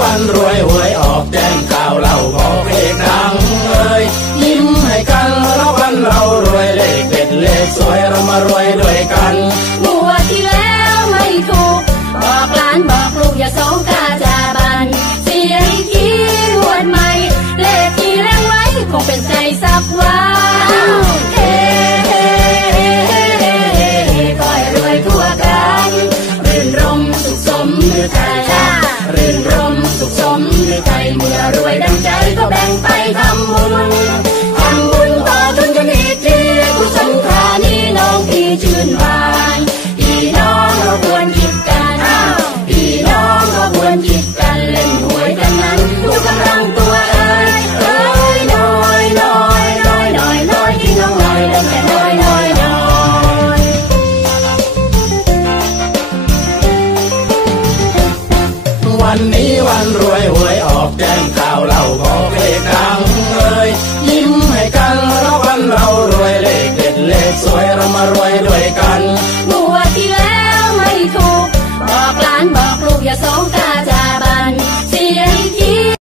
วันรวยหวยออกแจ้งข่าวเราขอเพลงดังเลยยิ้มให้กันแล้ววันเรารวยเลขเด็ดเลขสวยเรามารวยด้วยกันบัวที่แล้วไม่ถูก บอกหลานบอกลูกอย่าสงกาจาบัน เสียงที่บวชใหม่ เลขที่แรงไว้คงเป็นใจสักวันก้อยรวยทั่วกันรื่นรมสุขสมมือไทย รื่นรมสุขสมในใจเมื่อรวยดังใจก็แบ่งไปทำบุญ วันนี้วันรวยหวยออกแจ้งข่าวเราบอกเลขดังเลยยิ้มให้กันแล้ววันเรารวยเลขเด็ดเลขสวยเรามารวยด้วยกันบัวที่แล้วไม่ถูก บอกหลานบอกลูกอย่าสงกาจ